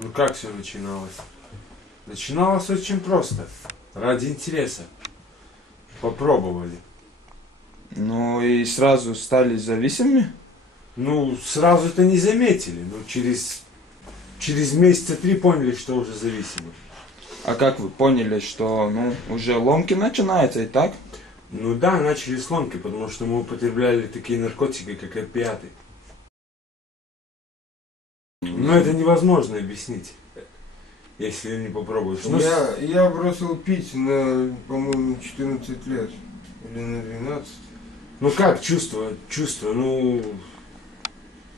Ну как все начиналось? Начиналось очень просто. Ради интереса. Попробовали. Ну и сразу стали зависимыми? Ну, сразу-то не заметили. Но через месяца 3 поняли, что уже зависимы. А как вы поняли, что уже ломки начинаются и так? Ну да, начали с ломки, потому что мы употребляли такие наркотики, как опиаты. Но это невозможно объяснить, если не попробуешь. Я бросил пить на, по-моему, 14 лет. Или на 12. Ну как чувство, ну...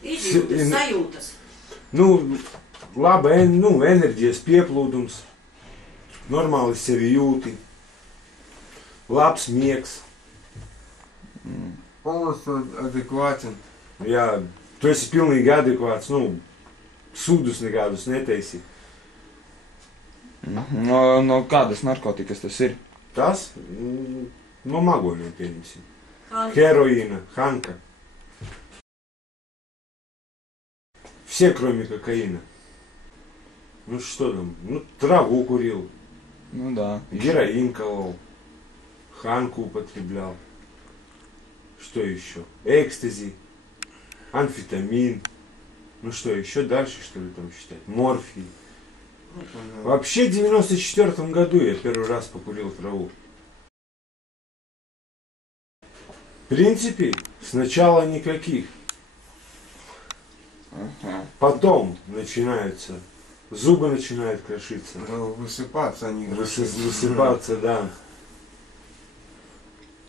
Sajūtas. Nu, laba enerģijas pieplūdums, normāli sevi jūti, labs miegs. Полностью адекватен. Jā, tu esi pilnīgi adekvāts, sūdus nekādus netaisi. No kādas narkotikas tas ir? Tas, no magoņiem pieņemsim. Heroīna, hanka. Все, кроме кокаина. Ну что там? Ну, траву курил. Ну да. Героин колол. Ханку употреблял. Что еще? Экстази. Амфетамин. Ну что, еще дальше, что ли, там считать? Морфий. Вообще, в 94 году я первый раз покурил траву. В принципе, сначала никаких. Потом начинаются, зубы начинают крошиться. Высыпаться они. Высыпаться, да.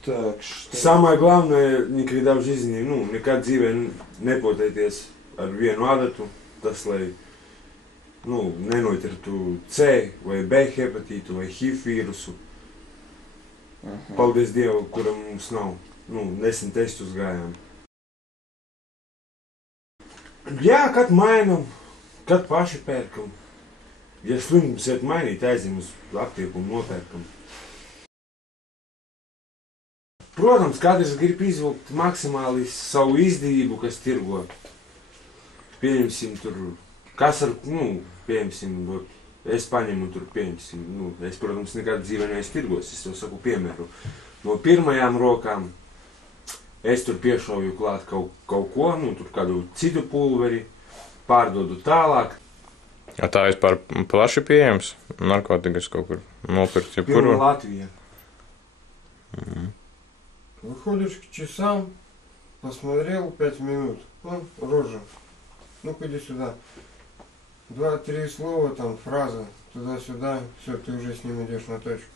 Так что... Самое главное, никогда в жизни, nekad dzīvē nepotēties ar vienu adatu, tas, lai, nenoķertu C vai B hepatītu vai HIV vīrusu. Paldies Dievam, kuram mums nav. Nesen testus gājām. Jā, kad mainam, kad paši pērkam. Ja slims iet mainīt, aizim uz aptieku un nopērkam. Protams, katrs grib izvilkt maksimāli savu izdevību, kas tirgo. Pieņemsim tur, pieņemsim, es paņemu tur, pieņemsim, es, protams, nekad dzīvē neesmu tirgos, es tev saku piemēru. No pirmajām rokām es tur piešauju klāt kaut ko, tur kādu citu pulveri, pārdodu tālāk. Tā vispār plaši pieejams? Narkotikas kaut kur nopirkt, ja kur? Pirma Latvija. Выходишь к часам, посмотрел 5 минут, рожа, ну-ка иди сюда. 2-3 слова, там, фраза, туда-сюда, все, ты уже с ним идешь на точку.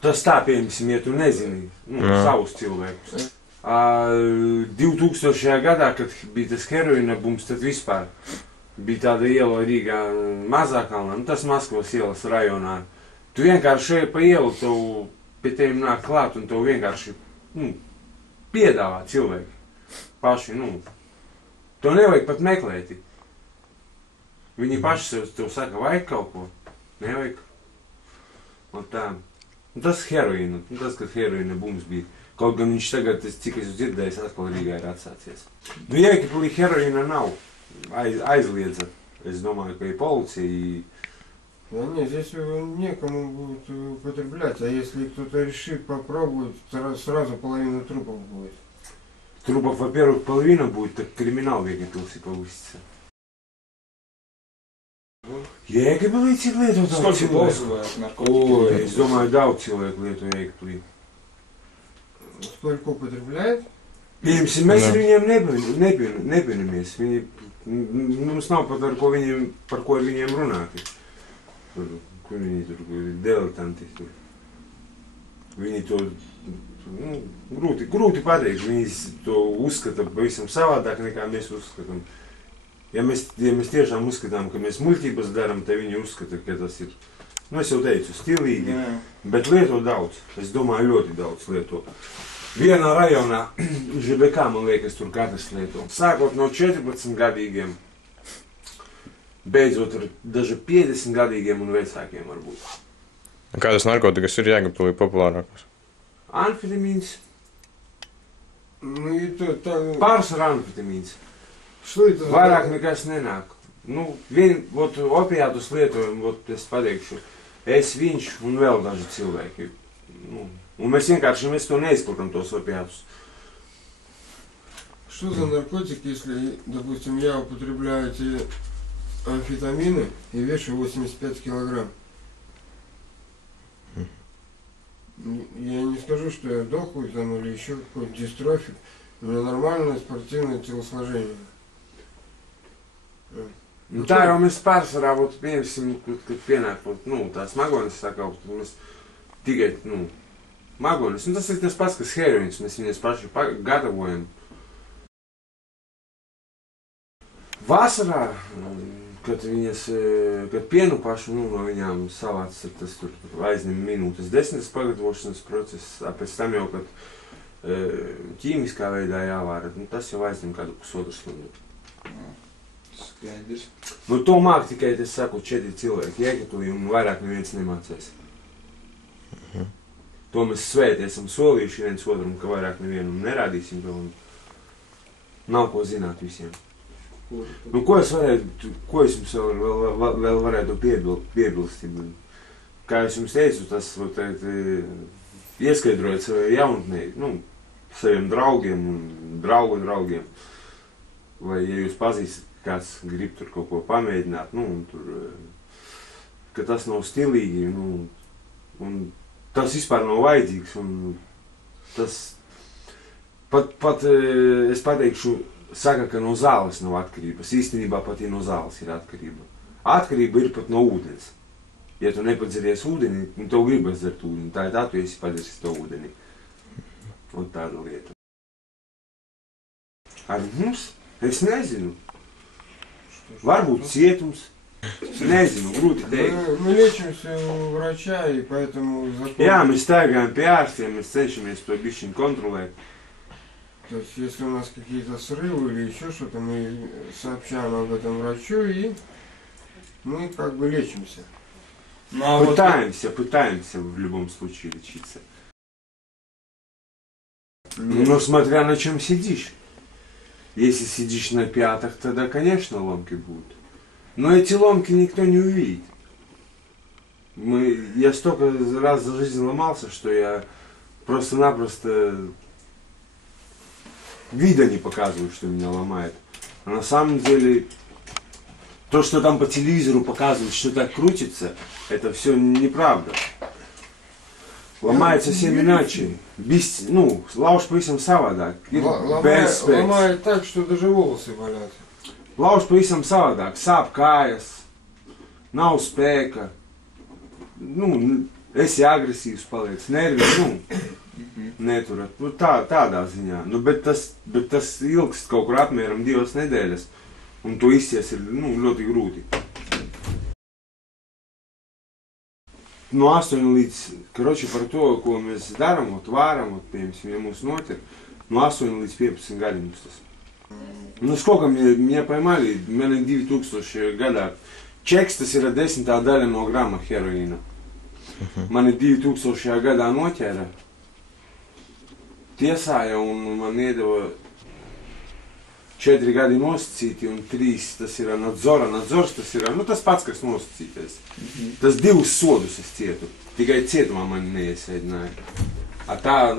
Tas tā, piemēram, ja tu nezini, savus cilvēkus. 2000. gadā, kad bija tas heroīna bums, tad vispār bija tāda iela Rīgā Mazākalnā, tas Maskavas ielas rajonā. Tu vienkārši pa ielu, tev pie tevim nāk klāt un tev vienkārši, piedāvā cilvēki. Paši, to nevajag pat meklēt. Viņi paši tev saka, vajag kaut ko? Nevajag. Un tā. Tas heroīna, kad heroīna bums bija. Kaut gan viņš tagad, cik es dzirdējis, atkal Rīgā ir atsācies. Jēkabīlī heroīna nav. Aizliedza. Es domāju, ka ir policija. Да нет, здесь его некому будет употреблять, а если кто-то решит попробовать, сразу половина трупов будет. Трупов, во-первых, половина будет, так криминал в Jēkabīlī повысится. Jēkabīlī cik lieto daudz cilvēku? Ой, es domāju, daudz cilvēku lieto Jēkabīlī. Сколько употребляет? Piemēram, mēs ar viņiem nepienamies. Mums nav pat par ko ar viņiem runāt. Kur viņi tur diletanti. Viņi to grūti pateikt. Viņi to uzskata pavisam savādāk nekā mēs uzskatām. Ja mēs tiešām uzskatām, ka mēs muļķības darām, tad viņi uzskata, ka tas ir, es jau teicu, stilīgi, bet lieto daudz. Es domāju, ļoti daudz lieto. Vienā rajonā, ŽBK, man liekas, tur katrs lieto. Sākot no 14 gadīgiem, beidzot ar daži 50 gadīgiem un vecākiem varbūt. Kādas narkotikas ir Jēkabīlī populārākas? Amfetamīns. Ну и то там... Pārsvarā amfetamīns. Что это? Vairāk nekas nenāk. nu, ot, opiātus lietojam, ot, es pateikšu, es, viņš un vēl daži cilvēki. Nu, un mēs vienkārši to neizplatam, tos opiātus. Что за наркотик, если, допустим, я употребляю эти амфетамины и вешу 85 килограмм? Я не скажу, что я дохлый там или еще какой-то дистрофик. У меня нормальное спортивное телосложение. Nu, tā jau mēs pārsvarā, piemēram, kad pienāk, nu, tās magonis saka, tad mēs tikai, nu, magonis. Nu, tas ir tas pats, kas heroīns, mēs viņas paši gatavojam. Vasarā, kad pienu pašu, nu, no viņām savāc, tas tur aizņem minūtes 10 pagatavošanas process, pēc tam jau, kad ķīmiskā veidā jāvāra, nu, tas jau aizņem kādu pusotru stundu. Skaidrs. Nu, to māk tikai, es saku, 4 cilvēki iekatuji un vairāk neviens nemācēs. To mēs svēti esam solījuši viens otram, ka vairāk nevienam nerādīsim to un nav ko zināt visiem. Nu, ko es jums vēl varētu piebilst? Kā es jums teicu, tas ieskaidrojot savai jaunatnei, nu, saviem draugiem un draugiem. Vai, ja jūs pazīstat, kāds grib tur kaut ko pamēģināt, nu, un tur, ka tas nav stilīgi, nu, un tas vispār nav vajadzīgs, un tas pat es pateikšu, saka, ka no zāles nav atkarības. Īstenībā pat ja no zāles ir atkarība. Atkarība ir pat no ūdens. Ja tu nepadzeries ūdeni, un tev gribas dzert ūdeni, tā ir tā, tu esi padzersis to ūdeni. Un tāda lieta. Ar mums? Es nezinu. Varbūt cietums. Nezinu, grūti teikt. Мы лечимся у врача, и поэтому закон... Jā, mēs staigājam pie ārstiem, mēs cenšamies to bišķiņu kontrolēt. То есть, если у нас какие-то срывы или еще что-то, мы сообщаем об этом врачу, и мы как бы лечимся. Пытаемся в любом случае лечиться. Но смотря на чем сидишь. Если сидишь на пятах, тогда, конечно, ломки будут. Но эти ломки никто не увидит. Я столько раз за жизнь ломался, что я просто-напросто вида не показываю, что меня ломает. А на самом деле, то, что там по телевизору показывают, что так крутится, это все неправда. Ломает совсем иначе. Lauž pavisam savādāk. Ломает так, что даже волосы болят. Lauž pavisam savādāk. Sāp kājas, nav spēka. Esi agresīvs paliec, nervi, neturat. Tādā ziņā. Bet tas ilgst kaut kur apmēram 2 nedēļas. Un to izcies ir ļoti grūti. No 8 līdz, par to, ko mēs darām, vāram, piemēram, ja mums notiek, no 8 līdz 15 gadi mums tas. Сколько меня поймали, у меня 2000 gadā. Čeks tas ir 10. daļa no grama heroīna. Mani 2000. gadā noķēra, tiesāja un man iedeva 4 gadi nosacīti un 3 tas ir nadzora. Nadzors tas ir, tas pats, kas nosacītais. Tas 2 sodus es cietu. Tikai cietumā mani neiesēdināja. Tā,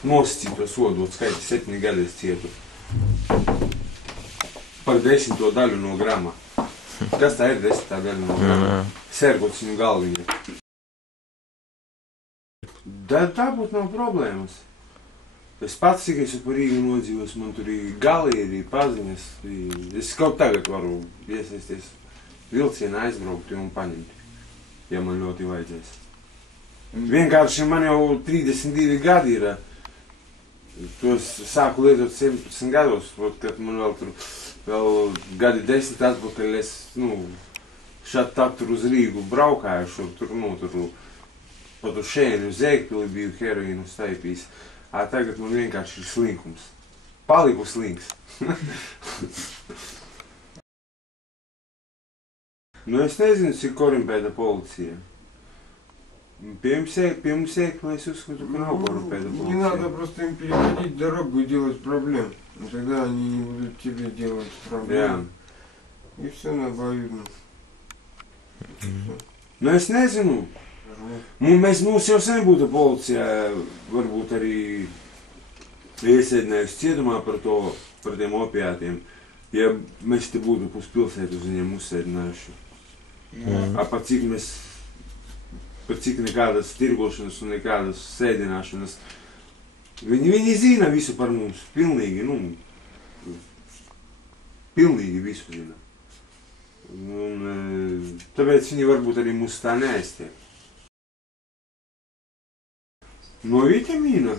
nosacīto sodu, skaiti 7 gadi es cietu. Par 10. daļu no grama. Kas tā ir 10. daļa no grama? Sergots viņu galviņa. Tā būtu nav problēmas. Es pats tikai esmu par Rīgu nodzīvos, man tur ir galeri, paziņas. Es kaut tagad varu iesaisties vilcienā, aizbraukt un paņemt, ja man ļoti vajadzēs. Vienkārši man jau 32 gadi ir. To es sāku lietot 17 gados, kad man vēl gadi 10 atpakaļ es, šat tur uz Rīgu braukāju, tur pat uz šeini, uz Ēkpili biju heroīnu staipījis. Tagad man vienkārši ir slinkums. Paliku slinks. Es nezinu, cik korumpēta policija. Pie mums Ēkpilī es uzskatu, ka nav korumpēta policija. Не надо просто им переходить дорогу и делать проблем. Тогда они не будут тебе делать проблем. И все на обоюдно. Nu, es nezinu. Mums jau sen būtu policijā, varbūt arī iesēdinājusi cietumā par tiem opiātiem, ja mēs te būtu pus pilsētu uz viņiem uzsēdinājuši. Par cik nekādas tirgošanas un nekādas sēdināšanas. Viņi zina visu par mums, pilnīgi visu zina. Un tāpēc viņi varbūt arī mūs tā neaiztiek. No vitamīna?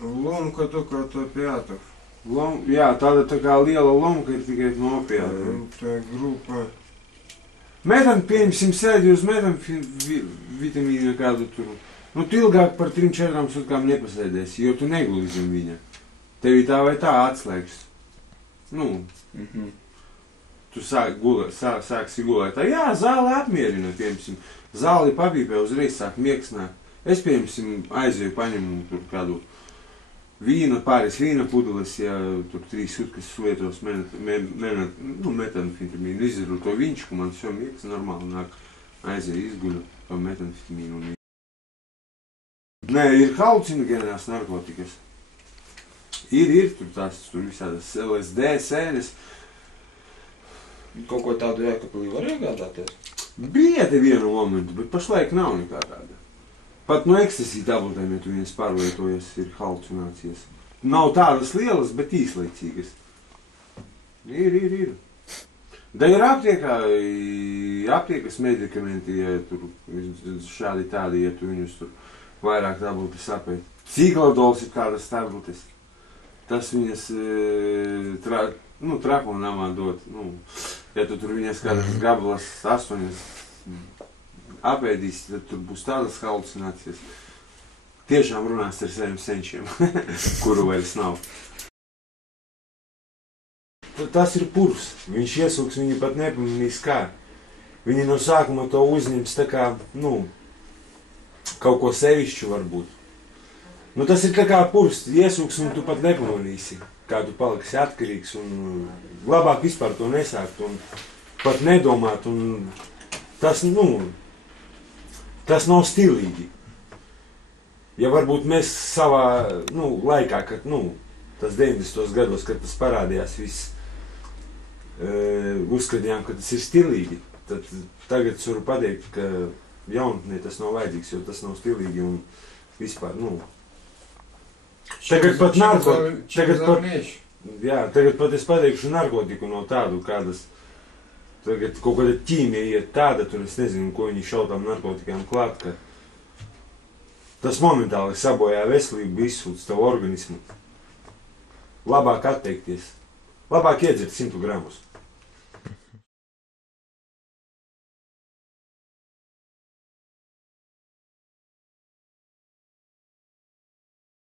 Ломка только от опиатов. Jā, tāda tā kā liela lomka ir tikai no opiātiem. Это группа. Metam, pieņemsim, sēdi uz metam vitamīnu kādu tur. Nu, tu ilgāk par 3-4 sutkām nepasēdēsi, jo tu neguli zem viņa. Tevi tā vai tā atslēgs. Nu, tu sāksi gulēt. Jā, zāle apmierina, piemēram. Zāli papīpē uzreiz sāk miegsnāt. Es, piemēram, aizēju paņemu tur kādu pāris vīna pudeles, ja tur 3 sutkas lietos metanfetamīnu, izdaru to viņšku, man šo miegs normāli nāk, aizēju izguļu to metanfetamīnu. Nē, ir halucinogēnās narkotikas. Ir tur visādas LSD, sēnes. Kaut ko tādu Jēkabpilī var iegādāties? Bija te vienu momentu, bet pašlaik nav nekā tāda. Pat no ekstasija tabletēm, ja tu viņas pārlietojas, ir halucinācijas. Nav tādas lielas, bet īslaicīgas. Ir. Da ir aptiekas medikamenti, ja tur šādi tādi, ja tu viņus tur vairāk tabletes apēt. Cikladols ir kādas tabletes. Tas viņas trakonamā dot. Ja tu tur viņas kādas gabalas 8 apēdīs, tad tur būs tādas halucinācijas. Tiešām runās ar saviem senčiem, kuru vairs nav. Tas ir purs. Viņš iesūks, viņi pat nepamanīs kā. Viņi no sākuma to uzņems tā kā, kaut ko sevišķu varbūt. Tas ir tā kā purs, iesūks un tu pat nepamanīsi, kā tu paliksi atkarīgs un labāk vispār to nesākt un pat nedomāt un tas nav stilīgi. Ja varbūt mēs savā laikā, kad tas 90. gados, kad tas parādījās viss, uzskatījām, ka tas ir stilīgi, tad tagad es varu pateikt, ka jaunatnē tas nav vajadzīgs, jo tas nav stilīgi un vispār, Tagad pat es pateikšu narkotiku no tādu, kādas tagad kaut kāda ķīmija iet tāda, tur es nezinu, ko viņi šautām narkotikām klāt, ka tas momentāli sabojā veselību, izsūc tavu organismu. Labāk atteikties. Labāk iedzert 100 gramus.